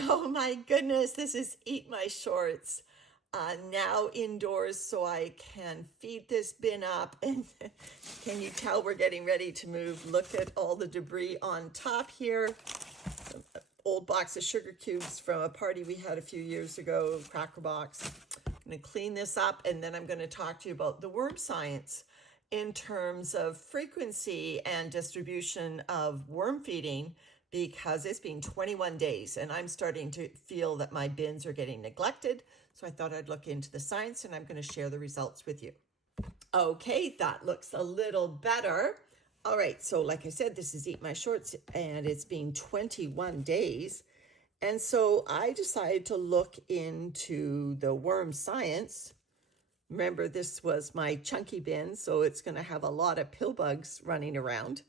Oh my goodness, this is Eat My Shorts. Now indoors so I can feed this bin up. And can you tell we're getting ready to move? Look at all the debris on top here. Old box of sugar cubes from a party we had a few years ago, cracker box. I'm going to clean this up, and then I'm going to talk to you about the worm science in terms of frequency and distribution of worm feeding, because it's been 21 days and I'm starting to feel that my bins are getting neglected. So I thought I'd look into the science, and I'm going to share the results with you. Okay, that looks a little better. All right, so like I said, this is Eat My Shorts, and it's been 21 days. And so I decided to look into the worm science. Remember, this was my chunky bin, so it's going to have a lot of pill bugs running around.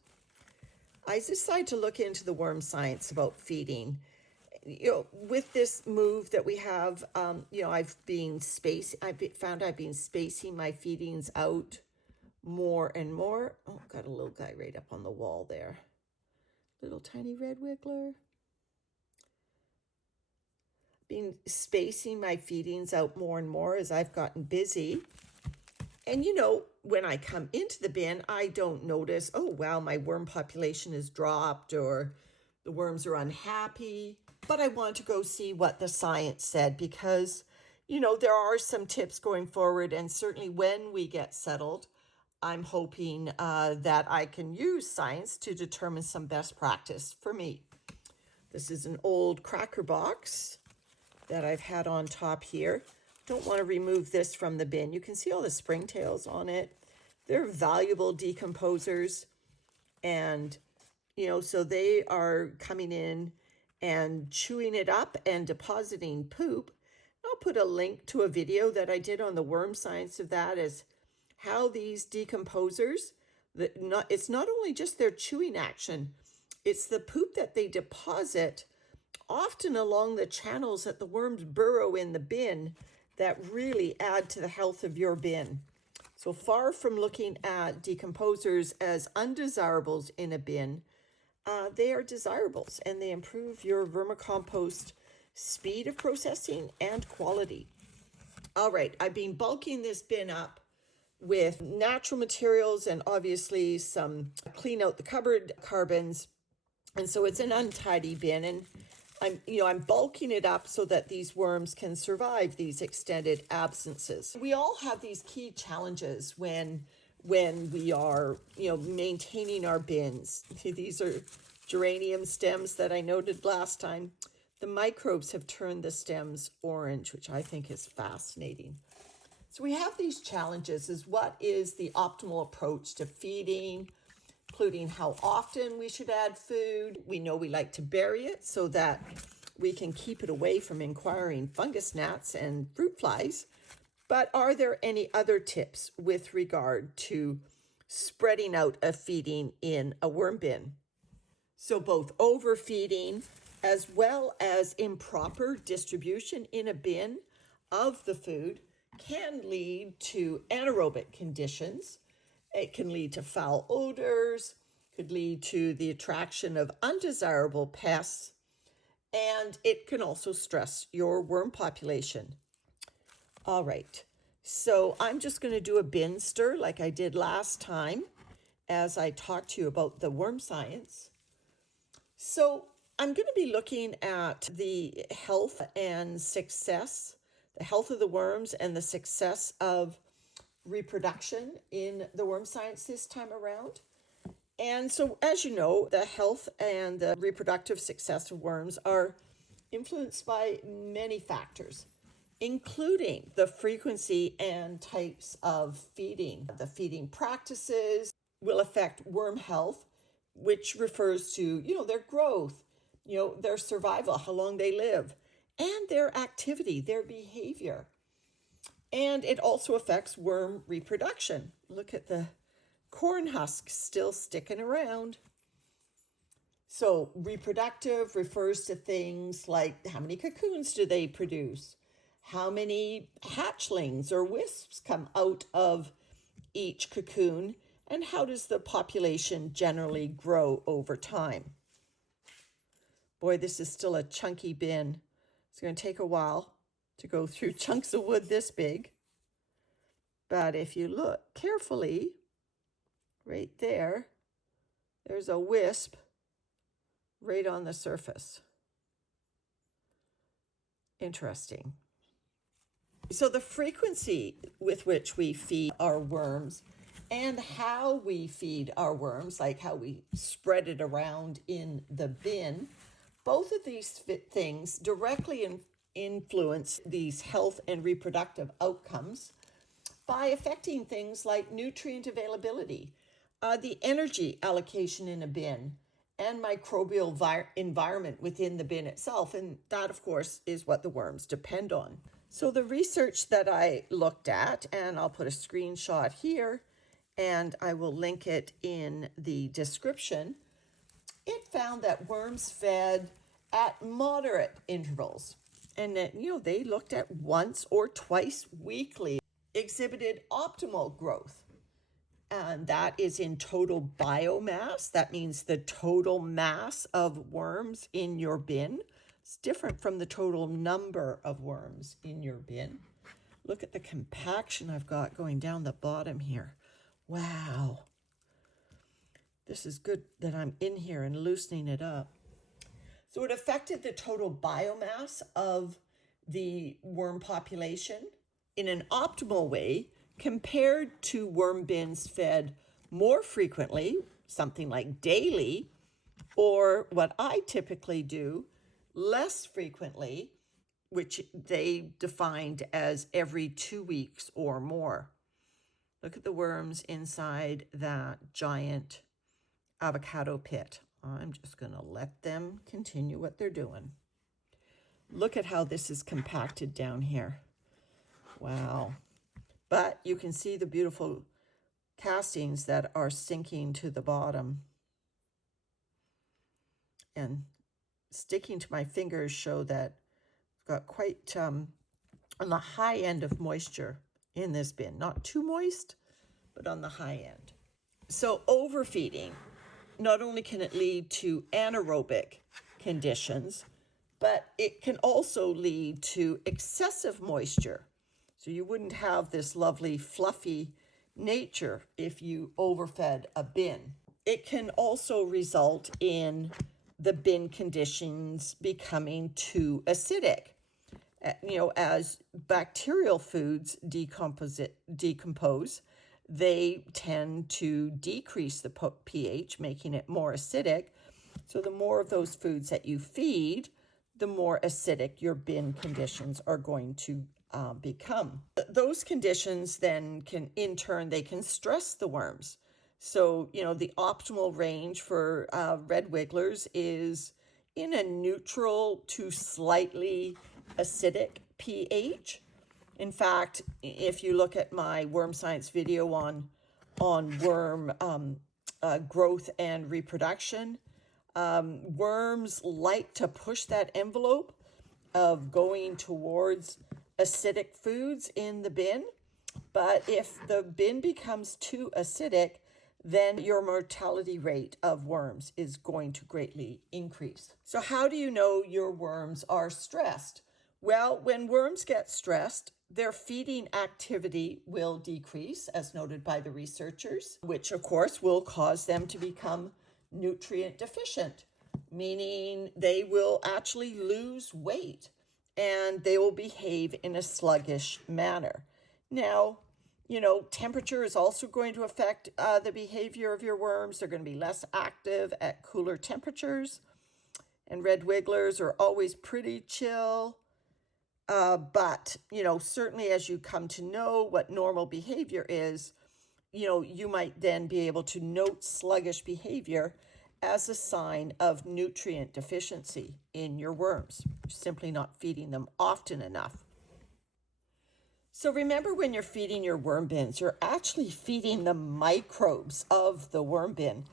I decided to look into the worm science about feeding. With this move that we have, I've found I've been spacing my feedings out more and more. Oh, got a little guy right up on the wall there. Little tiny red wiggler. Been spacing my feedings out more and more as I've gotten busy. And when I come into the bin, I don't notice, oh, wow, my worm population has dropped or the worms are unhappy. But I want to go see what the science said, because, there are some tips going forward. And certainly when we get settled, I'm hoping that I can use science to determine some best practice for me. This is an old cracker box that I've had on top here. Don't want to remove this from the bin. You can see all the springtails on it. They're valuable decomposers. And, so they are coming in and chewing it up and depositing poop. I'll put a link to a video that I did on the worm science of that, as how these decomposers, it's not only just their chewing action, it's the poop that they deposit often along the channels that the worms burrow in the bin that really add to the health of your bin. So far from looking at decomposers as undesirables in a bin, they are desirables, and they improve your vermicompost speed of processing and quality. All right, I've been bulking this bin up with natural materials and obviously some clean out the cupboard carbons. And so it's an untidy bin, and I'm bulking it up so that these worms can survive these extended absences. We all have these key challenges when we are, maintaining our bins. These are geranium stems that I noted last time. The microbes have turned the stems orange, which I think is fascinating. So we have these challenges: is what is the optimal approach to feeding, including how often we should add food. We know we like to bury it so that we can keep it away from inquiring fungus gnats and fruit flies. But are there any other tips with regard to spreading out a feeding in a worm bin? So both overfeeding as well as improper distribution in a bin of the food can lead to anaerobic conditions. It can lead to foul odors, could lead to the attraction of undesirable pests, and it can also stress your worm population. All right, so I'm just going to do a bin stir like I did last time as I talked to you about the worm science. So I'm going to be looking at the health and success, the health of the worms and the success of reproduction in the worm science this time around. And so, as you know, the health and the reproductive success of worms are influenced by many factors, including the frequency and types of feeding. The feeding practices will affect worm health, which refers to, their growth, their survival, how long they live, and their activity, their behavior. And it also affects worm reproduction. Look at the corn husks still sticking around. So reproductive refers to things like how many cocoons do they produce? How many hatchlings or wisps come out of each cocoon? And how does the population generally grow over time? Boy, this is still a chunky bin. It's going to take a while to go through chunks of wood this big. But if you look carefully, right there, there's a wisp right on the surface. Interesting. So the frequency with which we feed our worms and how we feed our worms, like how we spread it around in the bin, both of these things directly influence these health and reproductive outcomes by affecting things like nutrient availability, the energy allocation in a bin, and microbial environment within the bin itself. And that, of course, is what the worms depend on. So the research that I looked at, and I'll put a screenshot here, and I will link it in the description, it found that worms fed at moderate intervals, and that, they looked at once or twice weekly, exhibited optimal growth. And that is in total biomass. That means the total mass of worms in your bin. It's different from the total number of worms in your bin. Look at the compaction I've got going down the bottom here. Wow. This is good that I'm in here and loosening it up. So it affected the total biomass of the worm population in an optimal way compared to worm bins fed more frequently, something like daily, or what I typically do, less frequently, which they defined as every 2 weeks or more. Look at the worms inside that giant avocado pit. I'm just going to let them continue what they're doing. Look at how this is compacted down here. Wow. But you can see the beautiful castings that are sinking to the bottom. And sticking to my fingers show that I've got quite on the high end of moisture in this bin. Not too moist, but on the high end. So overfeeding, not only can it lead to anaerobic conditions, but it can also lead to excessive moisture. So you wouldn't have this lovely fluffy nature if you overfed a bin. It can also result in the bin conditions becoming too acidic. As bacterial foods decompose, they tend to decrease the pH, making it more acidic. So the more of those foods that you feed, the more acidic your bin conditions are going to become. Those conditions then they can stress the worms. So, the optimal range for red wigglers is in a neutral to slightly acidic pH. In fact, if you look at my worm science video on worm growth and reproduction, worms like to push that envelope of going towards acidic foods in the bin. But if the bin becomes too acidic, then your mortality rate of worms is going to greatly increase. So how do you know your worms are stressed? Well, when worms get stressed, their feeding activity will decrease, as noted by the researchers, which of course will cause them to become nutrient deficient, meaning they will actually lose weight and they will behave in a sluggish manner. Now, temperature is also going to affect the behavior of your worms. They're going to be less active at cooler temperatures. And red wigglers are always pretty chill. But, certainly as you come to know what normal behavior is, you might then be able to note sluggish behavior as a sign of nutrient deficiency in your worms. You're simply not feeding them often enough. So remember, when you're feeding your worm bins, you're actually feeding the microbes of the worm bin.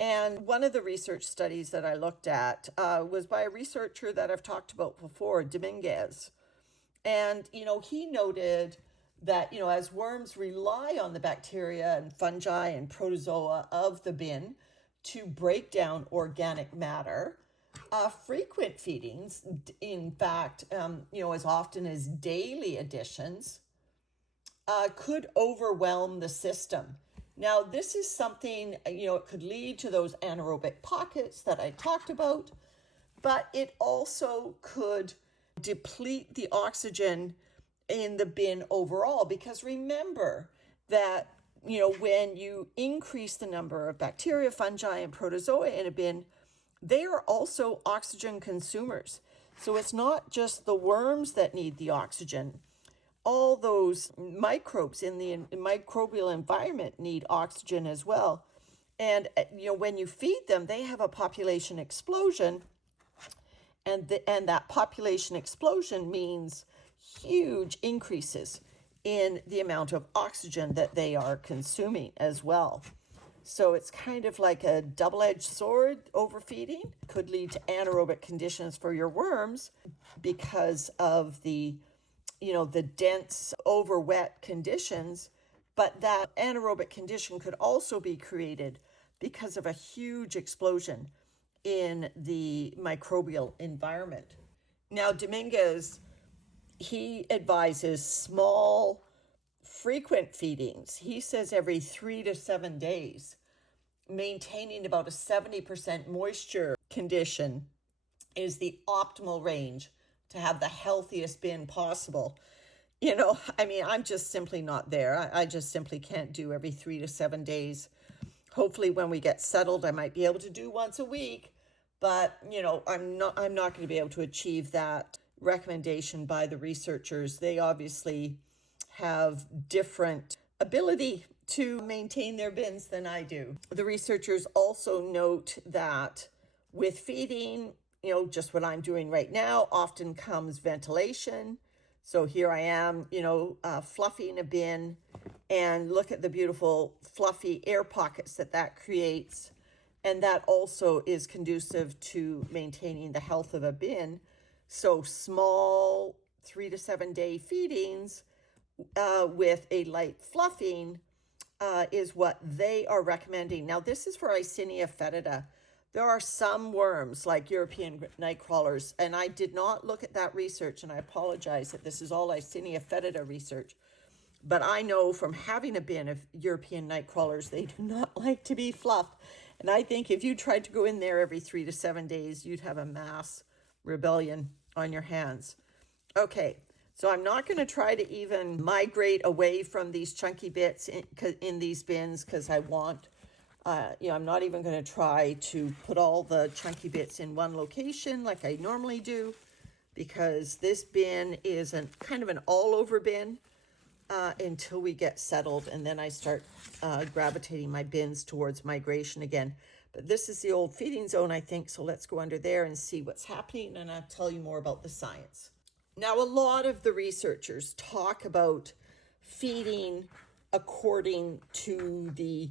And one of the research studies that I looked at was by a researcher that I've talked about before, Dominguez. And, he noted that, as worms rely on the bacteria and fungi and protozoa of the bin to break down organic matter, Frequent feedings, in fact, as often as daily additions, could overwhelm the system. Now, this is something, it could lead to those anaerobic pockets that I talked about, but it also could deplete the oxygen in the bin overall, because remember that, when you increase the number of bacteria, fungi, and protozoa in a bin, they are also oxygen consumers. So it's not just the worms that need the oxygen. All those microbes in the microbial environment need oxygen as well. And, when you feed them, they have a population explosion. And that population explosion means huge increases in the amount of oxygen that they are consuming as well. So it's kind of like a double-edged sword. Overfeeding could lead to anaerobic conditions for your worms because of the dense, over-wet conditions. But that anaerobic condition could also be created because of a huge explosion in the microbial environment. Now, Dominguez, he advises small, frequent feedings. He says every 3 to 7 days, maintaining about a 70% moisture condition is the optimal range to have the healthiest bin possible. I'm just simply not there. I just simply can't do every 3 to 7 days. Hopefully when we get settled, I might be able to do once a week, but I'm not going to be able to achieve that recommendation by the researchers. They obviously have different ability to maintain their bins than I do. The researchers also note that with feeding, just what I'm doing right now, often comes ventilation. So here I am, fluffing a bin, and look at the beautiful fluffy air pockets that creates. And that also is conducive to maintaining the health of a bin. So small 3 to 7 day feedings with a light fluffing is what they are recommending. Now, this is for Eisenia fetida. There are some worms like European night crawlers, and I did not look at that research, and I apologize that this is all Eisenia fetida research. But I know from having a bin of European night crawlers, they do not like to be fluffed. And I think if you tried to go in there every 3 to 7 days, you'd have a mass rebellion on your hands. Okay, so I'm not going to try to even migrate away from these chunky bits in these bins, because I want, I'm not even going to try to put all the chunky bits in one location like I normally do, because this bin is kind of an all-over bin until we get settled, and then I start gravitating my bins towards migration again. But this is the old feeding zone, I think, so let's go under there and see what's happening, and I'll tell you more about the science. Now, a lot of the researchers talk about feeding according to the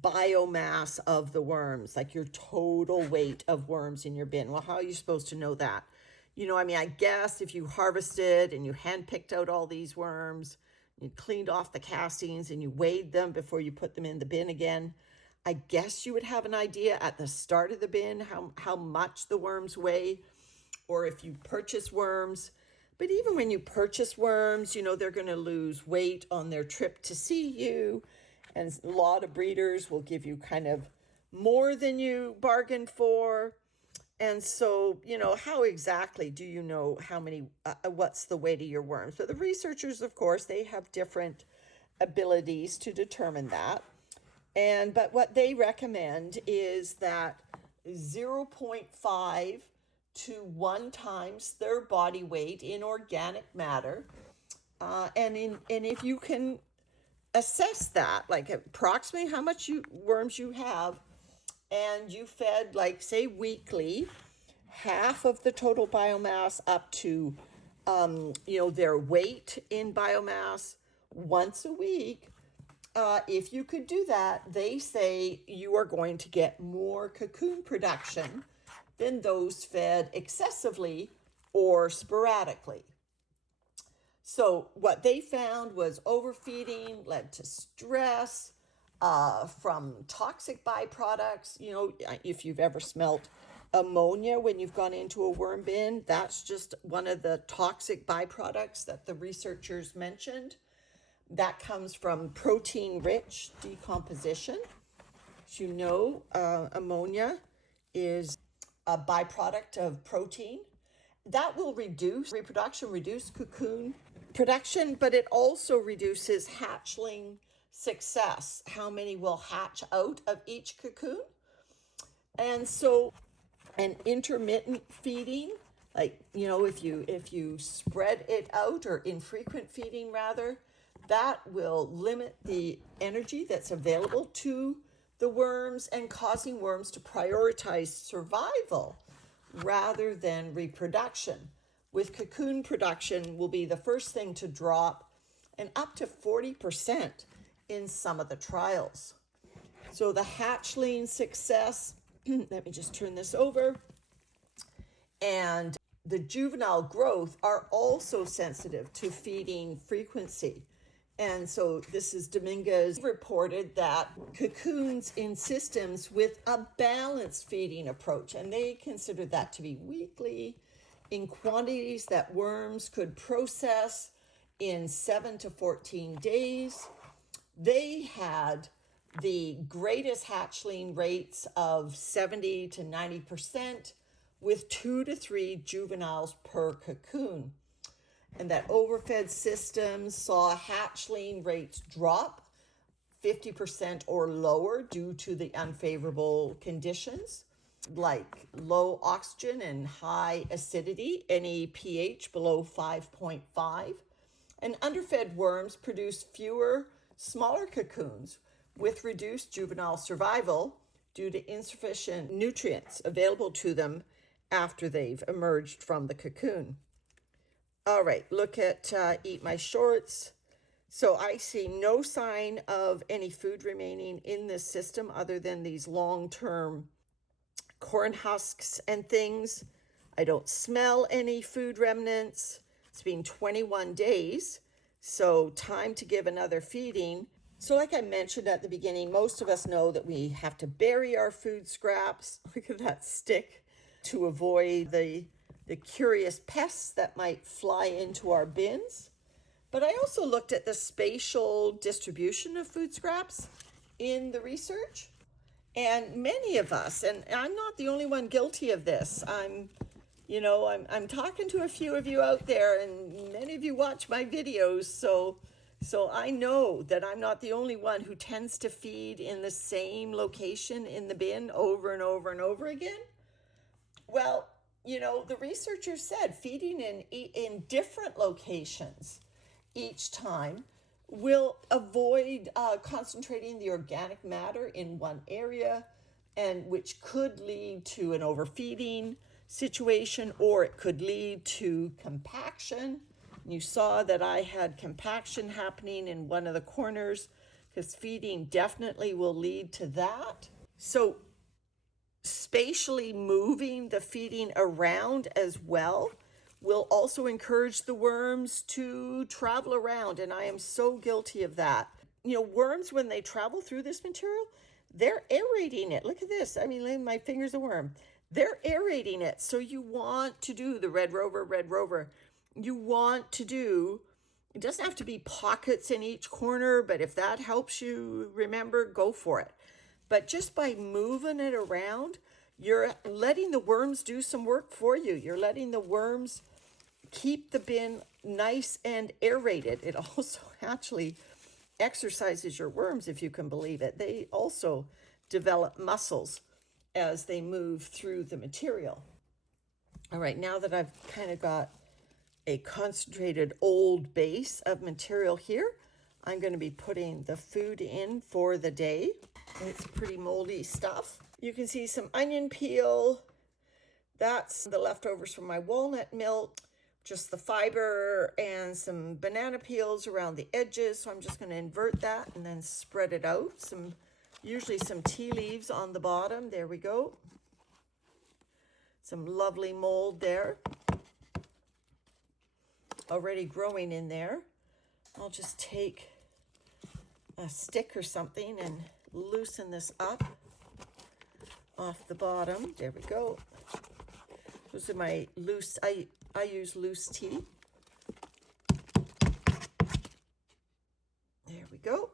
biomass of the worms, like your total weight of worms in your bin. Well, how are you supposed to know that? I guess if you harvested and you handpicked out all these worms, you cleaned off the castings and you weighed them before you put them in the bin again, I guess you would have an idea at the start of the bin how much the worms weigh, or if you purchase worms. But even when you purchase worms, they're going to lose weight on their trip to see you. And a lot of breeders will give you kind of more than you bargained for. And so, how exactly do you know how many, what's the weight of your worms? So the researchers, of course, they have different abilities to determine that. But what they recommend is that 0.5 to 1 times their body weight in organic matter. And if you can assess that, like approximately how much worms you have, and you fed, like, say, weekly, half of the total biomass up to, their weight in biomass once a week, if you could do that, they say you are going to get more cocoon production than those fed excessively or sporadically. So what they found was overfeeding led to stress from toxic byproducts. If you've ever smelt ammonia when you've gone into a worm bin. That's just one of the toxic byproducts that the researchers mentioned. That comes from protein-rich decomposition. As you know, ammonia is a byproduct of protein. That will reduce reproduction, reduce cocoon production, but it also reduces hatchling success. How many will hatch out of each cocoon? And so an intermittent feeding, like, if you spread it out, or infrequent feeding rather, that will limit the energy that's available to the worms and causing worms to prioritize survival rather than reproduction. With cocoon production will be the first thing to drop, and up to 40% in some of the trials. So the hatchling success, let me just turn this over, and the juvenile growth are also sensitive to feeding frequency. And so this is Dominguez reported that cocoons in systems with a balanced feeding approach, and they considered that to be weekly in quantities that worms could process in 7 to 14 days. They had the greatest hatchling rates of 70 to 90% with 2 to 3 juveniles per cocoon. And that overfed systems saw hatchling rates drop 50% or lower due to the unfavorable conditions, like low oxygen and high acidity, any pH below 5.5. And underfed worms produce fewer, smaller cocoons with reduced juvenile survival due to insufficient nutrients available to them after they've emerged from the cocoon. All right, look at Eat My Shorts. So I see no sign of any food remaining in this system other than these long-term corn husks and things. I don't smell any food remnants. It's been 21 days, so time to give another feeding. So like I mentioned at the beginning, most of us know that we have to bury our food scraps. Look at that stick, to avoid the curious pests that might fly into our bins. But I also looked at the spatial distribution of food scraps in the research. And many of us, and I'm not the only one guilty of this. I'm talking to a few of you out there, and many of you watch my videos, so I know that I'm not the only one who tends to feed in the same location in the bin over and over and over again. Well, the researchers said feeding in different locations each time will avoid concentrating the organic matter in one area, and which could lead to an overfeeding situation, or it could lead to compaction. You saw that I had compaction happening in one of the corners, because feeding definitely will lead to that. So spatially moving the feeding around as well will also encourage the worms to travel around, and I am so guilty of that. Worms, when they travel through this material, they're aerating it. Look at this. I mean, my finger's a worm. They're aerating it. So you want to do the red rover. You want to do, it doesn't have to be pockets in each corner, but if that helps you remember, go for it. But just by moving it around, you're letting the worms do some work for you. You're letting the worms keep the bin nice and aerated. It also actually exercises your worms, if you can believe it. They also develop muscles as they move through the material. All right, now that I've kind of got a concentrated old base of material here, I'm going to be putting the food in for the day. It's pretty moldy stuff. You can see some onion peel. That's the leftovers from my walnut milk, just the fiber, and some banana peels around the edges. So I'm just going to invert that and then spread it out. Usually some tea leaves on the bottom. There we go. Some lovely mold there, already growing in there. I'll just take a stick or something and loosen this up off the bottom. There we go. Those are my loose, I use loose tea. There we go.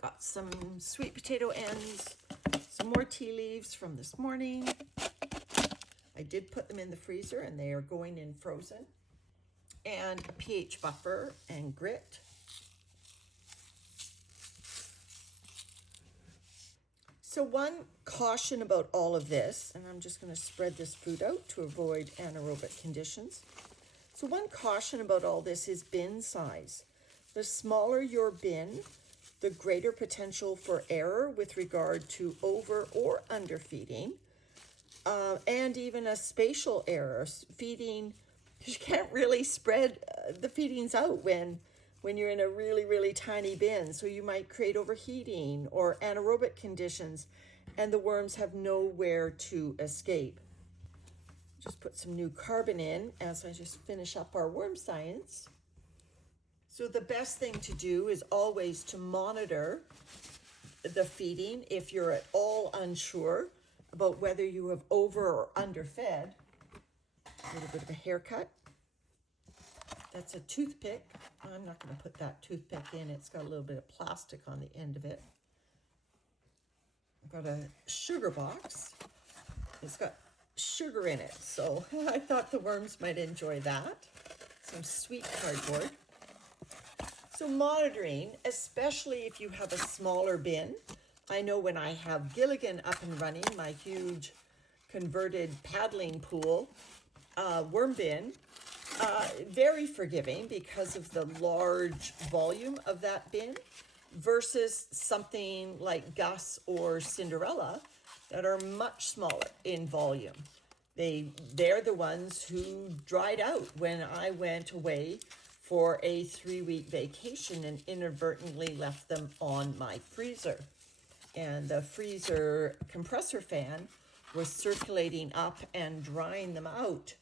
Got some sweet potato ends, some more tea leaves from this morning. I did put them in the freezer and they are going in frozen. And a pH buffer and grit. So one caution about all of this, and I'm just going to spread this food out to avoid anaerobic conditions. So one caution about all this is bin size. The smaller your bin, the greater potential for error with regard to over or underfeeding, and even a spatial error. Feeding, you can't really spread the feedings out when you're in a really, really tiny bin. So you might create overheating or anaerobic conditions, and the worms have nowhere to escape. Just put some new carbon in as I just finish up our worm science. So the best thing to do is always to monitor the feeding if you're at all unsure about whether you have over or underfed. A little bit of a haircut. That's a toothpick. I'm not going to put that toothpick in. It's got a little bit of plastic on the end of it. I've got a sugar box. It's got sugar in it, so I thought the worms might enjoy that. Some sweet cardboard. So monitoring, especially if you have a smaller bin. I know when I have Gilligan up and running, my huge converted paddling pool, worm bin, very forgiving because of the large volume of that bin versus something like Gus or Cinderella that are much smaller in volume. They're the ones who dried out when I went away for a 3-week vacation and inadvertently left them on my freezer. And the freezer compressor fan was circulating up and drying them out.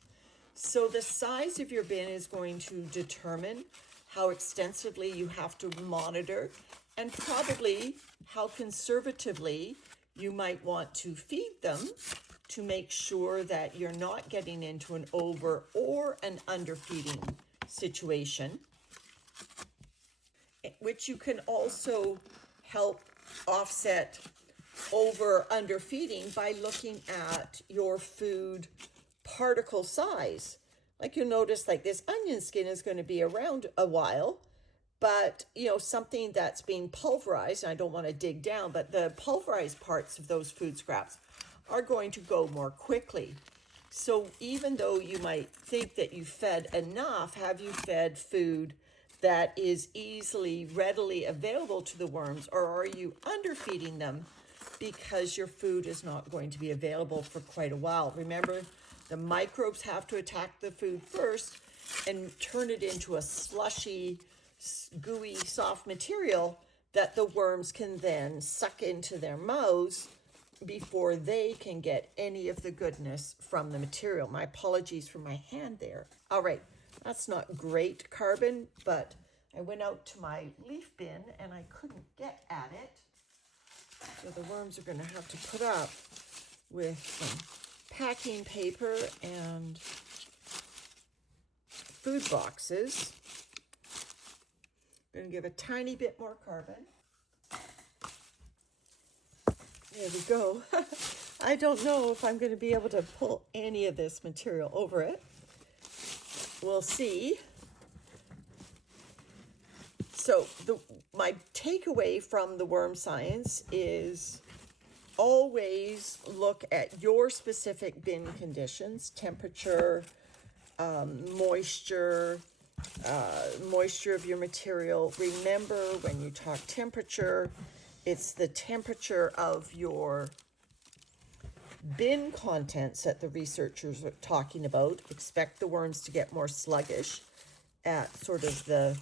So the size of your bin is going to determine how extensively you have to monitor and probably how conservatively you might want to feed them to make sure that you're not getting into an over or an underfeeding situation, which you can also help offset over underfeeding by looking at your food particle size. Like you'll notice, like this onion skin is going to be around a while, but something that's being pulverized, and I don't want to dig down, but the pulverized parts of those food scraps are going to go more quickly. So even though you might think that you fed enough, have you fed food that is easily, readily available to the worms, or are you underfeeding them because your food is not going to be available for quite a while? Remember, the microbes have to attack the food first and turn it into a slushy, gooey, soft material that the worms can then suck into their mouths before they can get any of the goodness from the material. My apologies for my hand there. All right, that's not great carbon, but I went out to my leaf bin and I couldn't get at it. So the worms are going to have to put up with some packing paper and food boxes. I'm going to give a tiny bit more carbon. There we go. I don't know if I'm going to be able to pull any of this material over it. We'll see. So my takeaway from the worm science is always look at your specific bin conditions, temperature, moisture of your material. Remember, when you talk temperature, it's the temperature of your bin contents that the researchers are talking about. Expect the worms to get more sluggish at sort of the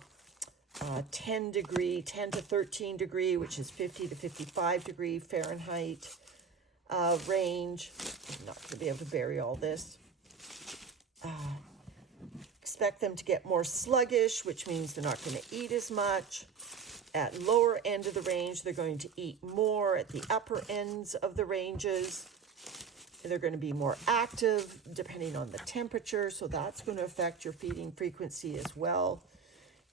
10 to 13 degree, which is 50 to 55 degree Fahrenheit range. I'm not going to be able to bury all this. Expect them to get more sluggish, which means they're not going to eat as much. At lower end of the range, they're going to eat more. At the upper ends of the ranges, They're going to be more active depending on the temperature, so that's going to affect your feeding frequency as well,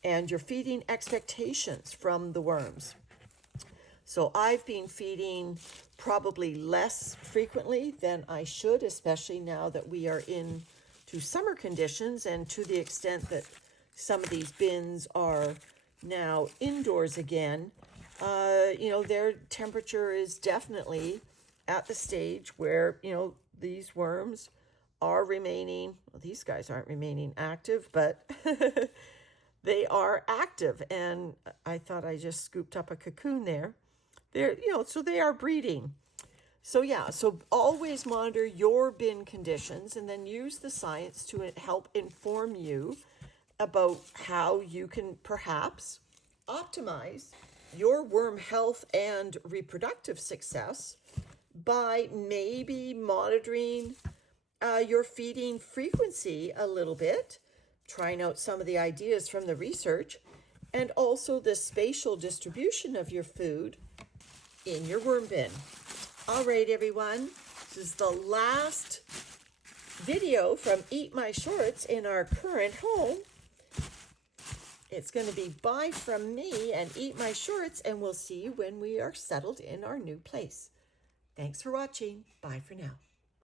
and your feeding expectations from the worms. So I've been feeding probably less frequently than I should, especially now that we are into summer conditions, and to the extent that some of these bins are now indoors again, their temperature is definitely at the stage where, these worms are remaining, well, these guys aren't remaining active, but they are active. And I thought I just scooped up a cocoon there. So they are breeding. So so always monitor your bin conditions and then use the science to help inform you about how you can perhaps optimize your worm health and reproductive success by maybe monitoring your feeding frequency a little bit, trying out some of the ideas from the research, and also the spatial distribution of your food in your worm bin. All right, everyone, this is the last video from Eat My Shorts in our current home. It's going to be bye from me and Eat My Shorts, and we'll see you when we are settled in our new place. Thanks for watching. Bye for now.